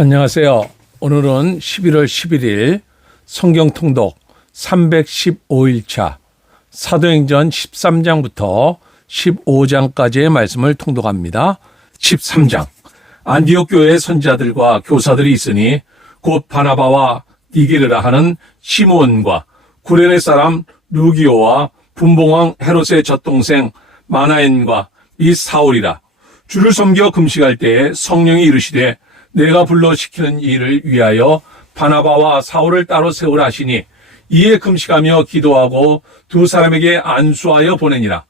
안녕하세요. 오늘은 11월 11일 성경통독 315일차 사도행전 13장부터 15장까지의 말씀을 통독합니다. 13장 안디옥 교회의 선지자들과 교사들이 있으니 곧 바나바와 니게르라 하는 시므온과 구레네 사람 루기오와 분봉왕 헤롯의 젖동생 마나엔과 이 사울이라. 주를 섬겨 금식할 때에 성령이 이르시되 내가 불러 시키는 일을 위하여 바나바와 사울을 따로 세우라 하시니 이에 금식하며 기도하고 두 사람에게 안수하여 보내니라.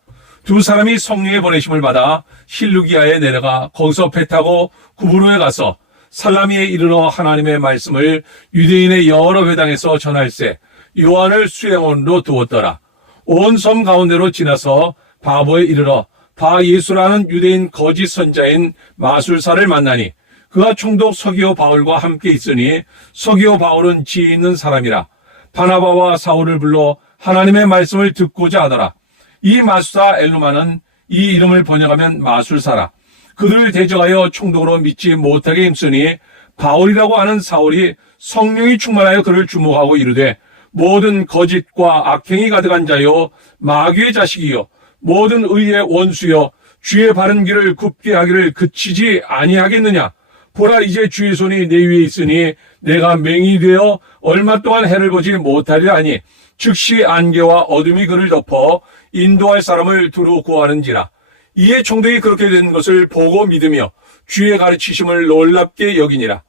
두 사람이 성령의 보내심을 받아 실루기아에 내려가 거기서 배 타고 구브로에 가서 살라미에 이르러 하나님의 말씀을 유대인의 여러 회당에서 전할세 요한을 수행원으로 두었더라. 온 섬 가운데로 지나서 바보에 이르러 바 예수라는 유대인 거짓 선자인 마술사를 만나니 그가 총독 서기오 바울과 함께 있으니 서기오 바울은 지혜 있는 사람이라. 바나바와 사울을 불러 하나님의 말씀을 듣고자 하더라. 이 마술사 엘루마는 이 이름을 번역하면 마술사라. 그들을 대적하여 총독으로 믿지 못하게 힘쓰니 바울이라고 하는 사울이 성령이 충만하여 그를 주목하고 이르되 모든 거짓과 악행이 가득한 자요 마귀의 자식이요 모든 의의 원수여 주의 바른 길을 굽게 하기를 그치지 아니하겠느냐. 보라 이제 주의 손이 내 위에 있으니 내가 맹인이 되어 얼마 동안 해를 보지 못하리라 하니 즉시 안개와 어둠이 그를 덮어 인도할 사람을 두루 구하는지라. 이에 총독이 그렇게 된 것을 보고 믿으며 주의 가르치심을 놀랍게 여기니라.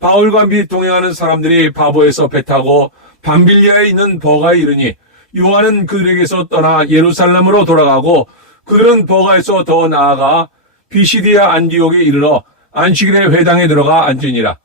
바울과 및 동행하는 사람들이 바보에서 배 타고 밤빌리아에 있는 버가에 이르니 요한은 그들에게서 떠나 예루살렘으로 돌아가고 그들은 버가에서 더 나아가 비시디아 안디옥에 이르러 안식일에 회당에 들어가 앉으니라.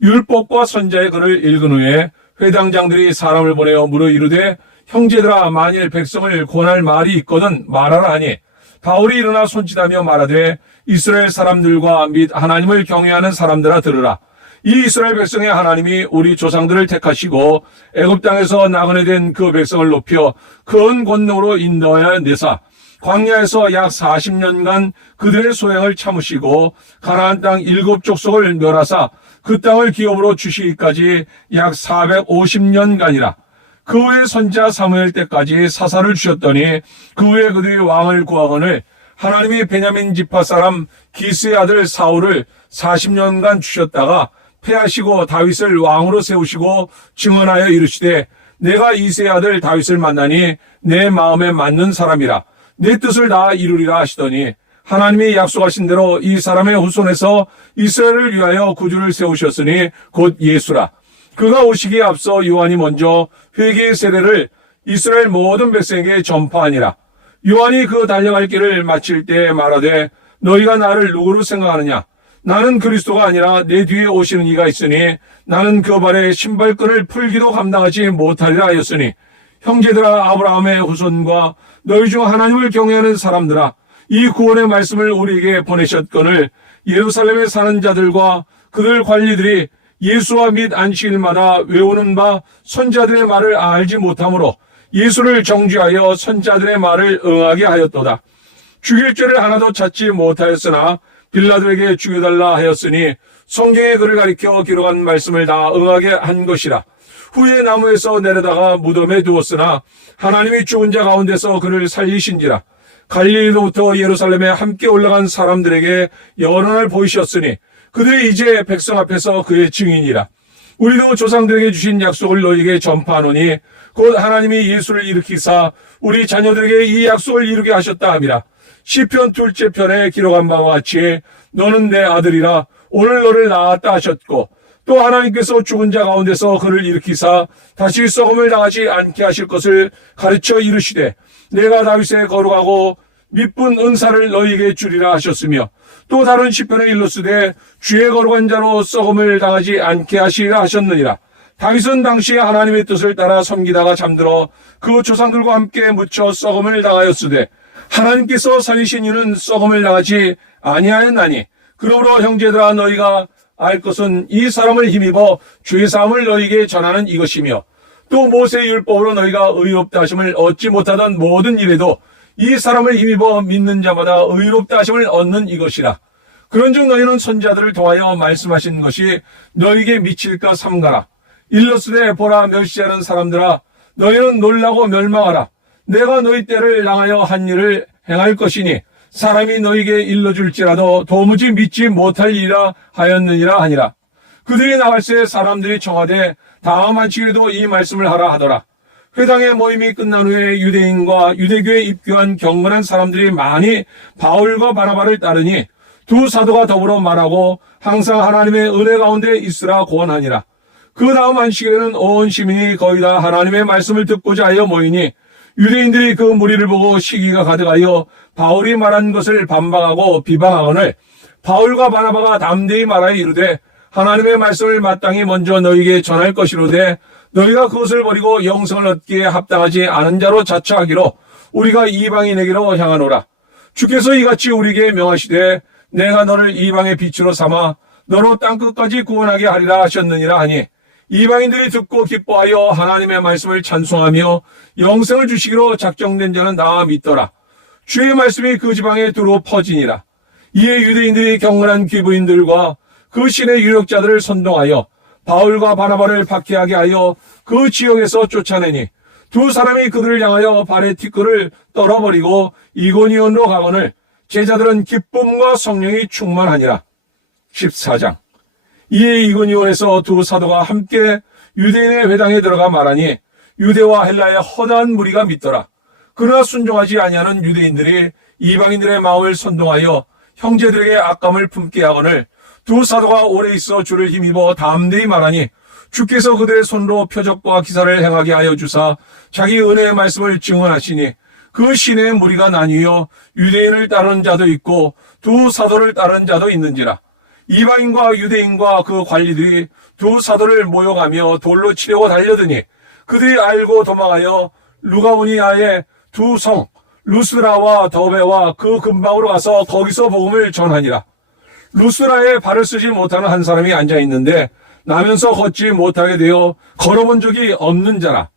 율법과 선자의 글을 읽은 후에 회당장들이 사람을 보내어 물어 이르되 형제들아 만일 백성을 권할 말이 있거든 말하라 하니 바울이 일어나 손짓하며 말하되 이스라엘 사람들과 및 하나님을 경외하는 사람들아 들으라. 이 이스라엘 백성의 하나님이 우리 조상들을 택하시고 애굽 땅에서 나그네 된 그 백성을 높여 큰 권능으로 인도하여 내사 광야에서 약 40년간 그들의 소양을 참으시고 가나안 땅 7족속을 멸하사 그 땅을 기업으로 주시기까지 약 450년간이라. 그 후에 선지자 사무엘 때까지 사사를 주셨더니 그 후에 그들이 왕을 구하거늘 하나님이 베냐민 지파 사람 기스의 아들 사울을 40년간 주셨다가 패하시고 다윗을 왕으로 세우시고 증언하여 이르시되 내가 이새의 아들 다윗을 만나니 내 마음에 맞는 사람이라. 내 뜻을 다 이루리라 하시더니 하나님이 약속하신 대로 이 사람의 후손에서 이스라엘을 위하여 구주를 세우셨으니 곧 예수라. 그가 오시기에 앞서 요한이 먼저 회개의 세례를 이스라엘 모든 백성에게 전파하니라. 요한이 그 달려갈 길을 마칠 때 말하되 너희가 나를 누구로 생각하느냐. 나는 그리스도가 아니라 내 뒤에 오시는 이가 있으니 나는 그 발에 신발끈을 풀기도 감당하지 못하리라 하였으니 형제들아 아브라함의 후손과 너희 중 하나님을 경외하는 사람들아 이 구원의 말씀을 우리에게 보내셨거늘 예루살렘에 사는 자들과 그들 관리들이 예수와 및 안식일마다 외우는 바 선자들의 말을 알지 못하므로 예수를 정죄하여 선자들의 말을 응하게 하였도다. 죽일 죄를 하나도 찾지 못하였으나 빌라도에게 죽여달라 하였으니 성경에 그를 가리켜 기록한 말씀을 다 응하게 한 것이라. 후에 나무에서 내려다가 무덤에 두었으나 하나님이 죽은 자 가운데서 그를 살리신지라. 갈릴리로부터 예루살렘에 함께 올라간 사람들에게 여론을 보이셨으니 그들이 이제 백성 앞에서 그의 증인이라. 우리도 조상들에게 주신 약속을 너희에게 전파하노니 곧 하나님이 예수를 일으키사 우리 자녀들에게 이 약속을 이루게 하셨다 함이라. 시편 2째 편에 기록한 바와 같이 너는 내 아들이라 오늘 너를 낳았다 하셨고 또 하나님께서 죽은 자 가운데서 그를 일으키사 다시 썩음을 당하지 않게 하실 것을 가르쳐 이르시되 내가 다윗의 거룩하고 미쁜 은사를 너희에게 주리라 하셨으며 또 다른 시편에 일렀으되 주의 거룩한 자로 썩음을 당하지 않게 하시리라 하셨느니라. 다윗은 당시 하나님의 뜻을 따라 섬기다가 잠들어 그 조상들과 함께 묻혀 썩음을 당하였으되 하나님께서 살리신 이는 썩음을 당하지 아니하였나니 그러므로 형제들아 너희가 알 것은 이 사람을 힘입어 주의 사함을 너희에게 전하는 이것이며 또 모세의 율법으로 너희가 의롭다 하심을 얻지 못하던 모든 일에도 이 사람을 힘입어 믿는 자마다 의롭다 하심을 얻는 이것이라. 그런즉 너희는 선지자들을 통하여 말씀하신 것이 너희에게 미칠까 삼가라. 일러스되 보라 멸시하는 사람들아 너희는 놀라고 멸망하라. 내가 너희 때를 향하여 한 일을 행할 것이니 사람이 너희에게 일러줄지라도 도무지 믿지 못할 일이라 하였느니라 하니라. 그들이 나갈새 사람들이 청하되 다음 안식일에도 이 말씀을 하라 하더라. 회당의 모임이 끝난 후에 유대인과 유대교에 입교한 경건한 사람들이 많이 바울과 바나바를 따르니 두 사도가 더불어 말하고 항상 하나님의 은혜 가운데 있으라 고언하니라. 그 다음 안식일에는 온 시민이 거의 다 하나님의 말씀을 듣고자 하여 모이니 유대인들이 그 무리를 보고 시기가 가득하여 바울이 말한 것을 반박하고 비방하거늘 바울과 바나바가 담대히 말하여 이르되 하나님의 말씀을 마땅히 먼저 너희에게 전할 것이로되 너희가 그것을 버리고 영생을 얻기에 합당하지 않은 자로 자처하기로 우리가 이방인에게로 향하노라. 주께서 이같이 우리에게 명하시되 내가 너를 이방의 빛으로 삼아 너로 땅끝까지 구원하게 하리라 하셨느니라 하니 이방인들이 듣고 기뻐하여 하나님의 말씀을 찬송하며 영생을 주시기로 작정된 자는 다 믿더라. 주의 말씀이 그 지방에 두루 퍼지니라. 이에 유대인들이 경건한 귀부인들과 그 신의 유력자들을 선동하여 바울과 바나바를 박해하게 하여 그 지역에서 쫓아내니 두 사람이 그들을 향하여 발의 티끌을 떨어버리고 이고니온으로 가거늘 제자들은 기쁨과 성령이 충만하니라. 14장. 이에 이고니온에서 두 사도가 함께 유대인의 회당에 들어가 말하니 유대와 헬라의 허다한 무리가 믿더라. 그러나 순종하지 아니하는 유대인들이 이방인들의 마음을 선동하여 형제들에게 악감을 품게 하거늘 두 사도가 오래 있어 주를 힘입어 담대히 말하니 주께서 그들의 손으로 표적과 기사를 행하게 하여 주사 자기 은혜의 말씀을 증언하시니 그 시내의 무리가 나뉘어 유대인을 따르는 자도 있고 두 사도를 따르는 자도 있는지라. 이방인과 유대인과 그 관리들이 두 사도를 모욕하며 돌로 치려고 달려드니 그들이 알고 도망하여 루가오니아의 두 성 루스라와 더베와 그 근방으로 가서 거기서 복음을 전하니라. 루스라에 발을 쓰지 못하는 한 사람이 앉아 있는데 나면서 걷지 못하게 되어 걸어본 적이 없는 자라.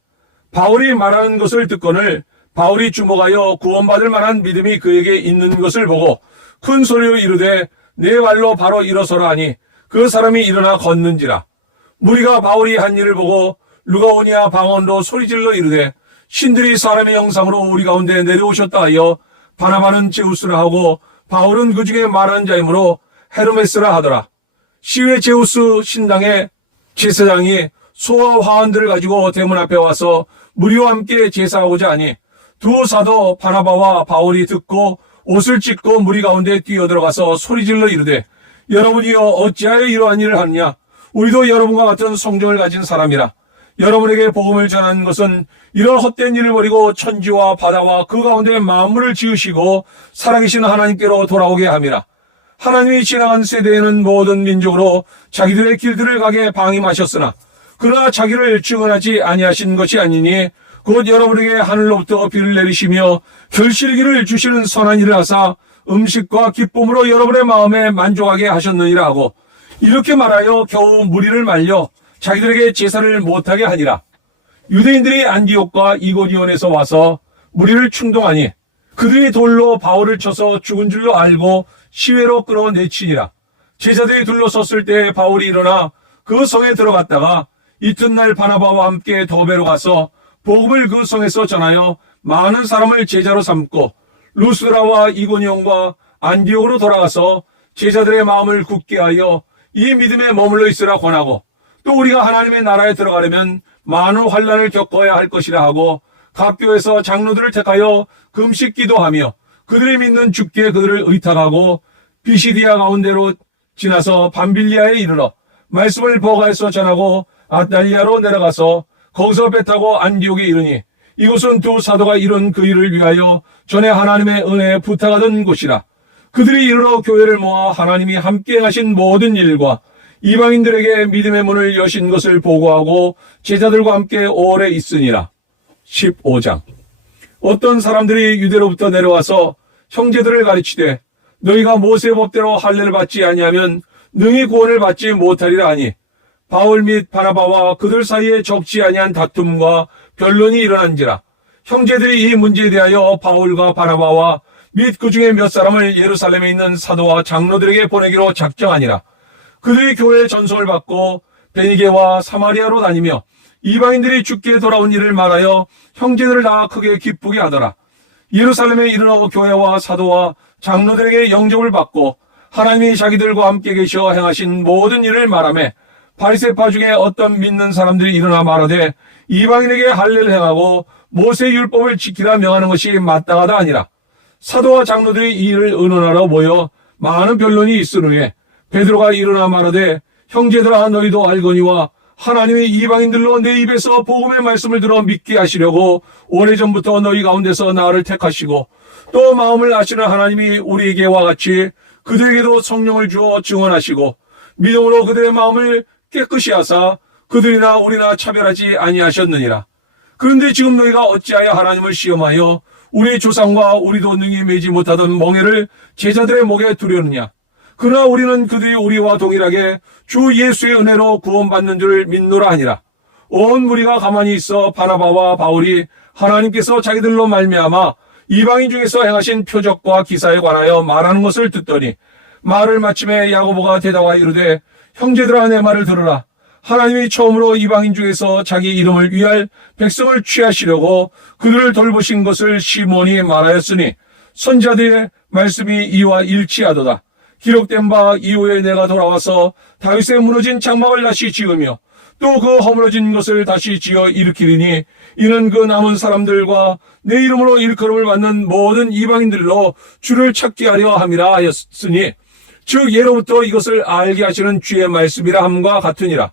바울이 말하는 것을 듣거늘 바울이 주목하여 구원받을 만한 믿음이 그에게 있는 것을 보고 큰 소리로 이르되 내 발로 바로 일어서라 하니 그 사람이 일어나 걷는지라. 무리가 바울이 한 일을 보고 루가오니아 방언으로 소리질러 이르되 신들이 사람의 형상으로 우리 가운데 내려오셨다 하여 바나바는 제우스라 하고 바울은 그 중에 말하는 자이므로 헤르메스라 하더라. 시외 제우스 신당의 제사장이 소와 화환들을 가지고 대문 앞에 와서 무리와 함께 제사하고자 하니 두 사도 바나바와 바울이 듣고 옷을 찢고 무리 가운데 뛰어들어가서 소리질러 이르되 여러분이여 어찌하여 이러한 일을 하느냐. 우리도 여러분과 같은 성정을 가진 사람이라. 여러분에게 복음을 전하는 것은 이런 헛된 일을 버리고 천지와 바다와 그 가운데 만물을 지으시고 살아계신 하나님께로 돌아오게 함이라. 하나님이 지나간 세대에는 모든 민족으로 자기들의 길들을 가게 방임하셨으나 그러나 자기를 증언하지 아니하신 것이 아니니 곧 여러분에게 하늘로부터 비를 내리시며 결실기를 주시는 선한 일을 하사 음식과 기쁨으로 여러분의 마음에 만족하게 하셨느니라 하고 이렇게 말하여 겨우 무리를 말려 자기들에게 제사를 못하게 하니라. 유대인들이 안디옥과 이고니온에서 와서 무리를 충동하니 그들이 돌로 바울을 쳐서 죽은 줄로 알고 시외로 끌어내치니라. 제자들이 둘러섰을 때 바울이 일어나 그 성에 들어갔다가 이튿날 바나바와 함께 더베로 가서 복음을 그 성에서 전하여 많은 사람을 제자로 삼고 루스라와 이고니온과 안디옥으로 돌아가서 제자들의 마음을 굳게 하여 이 믿음에 머물러 있으라 권하고 또 우리가 하나님의 나라에 들어가려면 많은 환난을 겪어야 할 것이라 하고 각 교회에서 장로들을 택하여 금식 기도하며 그들이 믿는 주께 그들을 의탁하고 비시디아 가운데로 지나서 밤빌리아에 이르러 말씀을 버가에서 전하고 아달리아로 내려가서 거기서 배 타고 안디옥에 이르니 이곳은 두 사도가 이룬 그 일을 위하여 전에 하나님의 은혜에 부탁하던 곳이라. 그들이 이르러 교회를 모아 하나님이 함께 하신 모든 일과 이방인들에게 믿음의 문을 여신 것을 보고하고 제자들과 함께 오래 있으니라. 15장. 어떤 사람들이 유대로부터 내려와서 형제들을 가르치되 너희가 모세 법대로 할례를 받지 아니하면 능히 구원을 받지 못하리라 하니 바울 및 바나바와 그들 사이에 적지 아니한 다툼과 변론이 일어난지라. 형제들이 이 문제에 대하여 바울과 바나바와 및 그 중에 몇 사람을 예루살렘에 있는 사도와 장로들에게 보내기로 작정하니라. 그들이 교회의 전송을 받고 베니게와 사마리아로 다니며 이방인들이 죽게 돌아온 일을 말하여 형제들을 다 크게 기쁘게 하더라. 예루살렘에 이르러 교회와 사도와 장로들에게 영접을 받고 하나님이 자기들과 함께 계셔 행하신 모든 일을 말하며 바리새파 중에 어떤 믿는 사람들이 일어나 말하되 이방인에게 할례를 행하고 모세의 율법을 지키라 명하는 것이 마땅하다 아니라. 사도와 장로들이 이 일을 의논하러 모여 많은 변론이 있은 후에 베드로가 일어나 말하되 형제들아 너희도 알거니와 하나님이 이방인들로 내 입에서 복음의 말씀을 들어 믿게 하시려고 오래전부터 너희 가운데서 나를 택하시고 또 마음을 아시는 하나님이 우리에게와 같이 그들에게도 성령을 주어 증언하시고 믿음으로 그들의 마음을 깨끗이 하사 그들이나 우리나 차별하지 아니하셨느니라. 그런데 지금 너희가 어찌하여 하나님을 시험하여 우리의 조상과 우리도 능히 매지 못하던 멍에를 제자들의 목에 두려느냐. 그러나 우리는 그들이 우리와 동일하게 주 예수의 은혜로 구원받는 줄 믿노라 하니라. 온 무리가 가만히 있어 바나바와 바울이 하나님께서 자기들로 말미암아 이방인 중에서 행하신 표적과 기사에 관하여 말하는 것을 듣더니 말을 마침에 야고보가 대답하여 이르되 형제들아 내 말을 들으라. 하나님이 처음으로 이방인 중에서 자기 이름을 위할 백성을 취하시려고 그들을 돌보신 것을 시몬이 말하였으니 선지자들의 말씀이 이와 일치하도다. 기록된 바 이후에 내가 돌아와서 다윗의 무너진 장막을 다시 지으며 또 그 허물어진 것을 다시 지어 일으키리니 이는 그 남은 사람들과 내 이름으로 일컬음을 받는 모든 이방인들로 주를 찾게 하려 함이라 하였으니 즉 예로부터 이것을 알게 하시는 주의 말씀이라 함과 같으니라.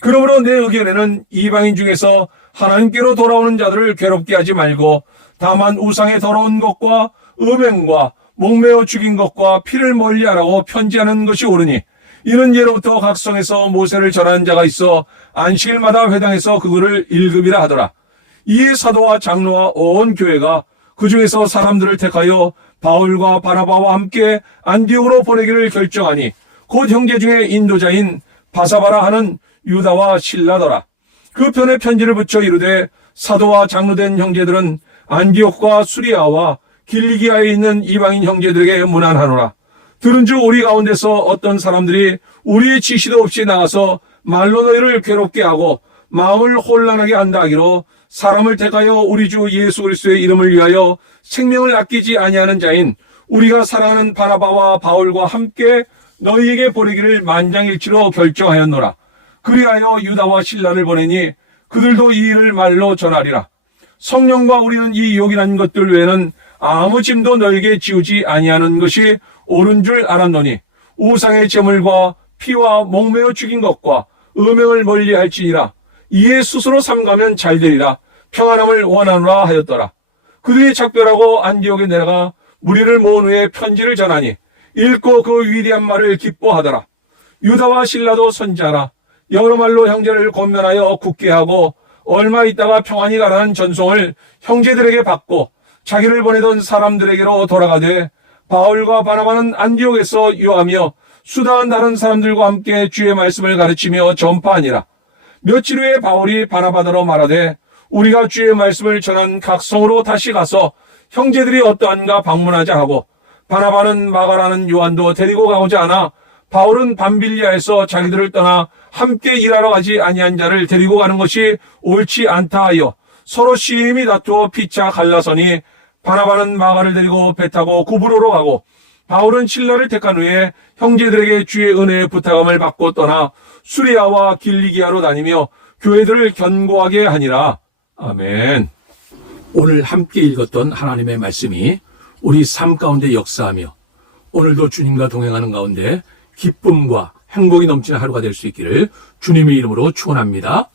그러므로 내 의견에는 이방인 중에서 하나님께로 돌아오는 자들을 괴롭게 하지 말고 다만 우상의 더러운 것과 음행과 목매어 죽인 것과 피를 멀리하라고 편지하는 것이 옳으니 이는 예로부터 각 성에서 모세를 전하는 자가 있어 안식일마다 회당에서 그거를 읽음이라 하더라. 이에 사도와 장로와 온 교회가 그 중에서 사람들을 택하여 바울과 바나바와 함께 안디옥으로 보내기를 결정하니 곧 형제 중에 인도자인 바사바라 하는 유다와 실라더라. 그 편에 편지를 붙여 이르되 사도와 장로된 형제들은 안디옥과 수리아와 길리기아에 있는 이방인 형제들에게 문안하노라. 들은즉 우리 가운데서 어떤 사람들이 우리의 지시도 없이 나가서 말로 너희를 괴롭게 하고 마음을 혼란하게 한다 하기로 사람을 택하여 우리 주 예수 그리스도의 이름을 위하여 생명을 아끼지 아니하는 자인 우리가 사랑하는 바나바와 바울과 함께 너희에게 보내기를 만장일치로 결정하였노라. 그리하여 유다와 실라를 보내니 그들도 이 일을 말로 전하리라. 성령과 우리는 이 요긴한 것들 외에는 아무 짐도 너에게 지우지 아니하는 것이 옳은 줄 알았노니 우상의 제물과 피와 목매어 죽인 것과 음행을 멀리할지니라. 이에 스스로 삼가면 잘되리라. 평안함을 원하노라 하였더라. 그들이 작별하고 안디옥에 내려가 무리를 모은 후에 편지를 전하니 읽고 그 위대한 말을 기뻐하더라. 유다와 실라도 선지하라. 여러 말로 형제를 권면하여 굳게 하고 얼마 있다가 평안히 가라는 전송을 형제들에게 받고 자기를 보내던 사람들에게로 돌아가되 바울과 바나바는 안디옥에서 유하며 수다한 다른 사람들과 함께 주의 말씀을 가르치며 전파하니라. 며칠 후에 바울이 바나바더러 말하되 우리가 주의 말씀을 전한 각 성으로 다시 가서 형제들이 어떠한가 방문하자 하고 바나바는 마가라는 요한도 데리고 가고자 하나 바울은 밤빌리아에서 자기들을 떠나 함께 일하러 가지 아니한 자를 데리고 가는 것이 옳지 않다 하여 서로 심히 다투어 피차 갈라서니 바나바는 마가를 데리고 배 타고 구브로로 가고 바울은 실라를 택한 후에 형제들에게 주의 은혜의 부탁함을 받고 떠나 수리아와 길리기아로 다니며 교회들을 견고하게 하니라. 아멘. 오늘 함께 읽었던 하나님의 말씀이 우리 삶 가운데 역사하며 오늘도 주님과 동행하는 가운데 기쁨과 행복이 넘치는 하루가 될 수 있기를 주님의 이름으로 축원합니다.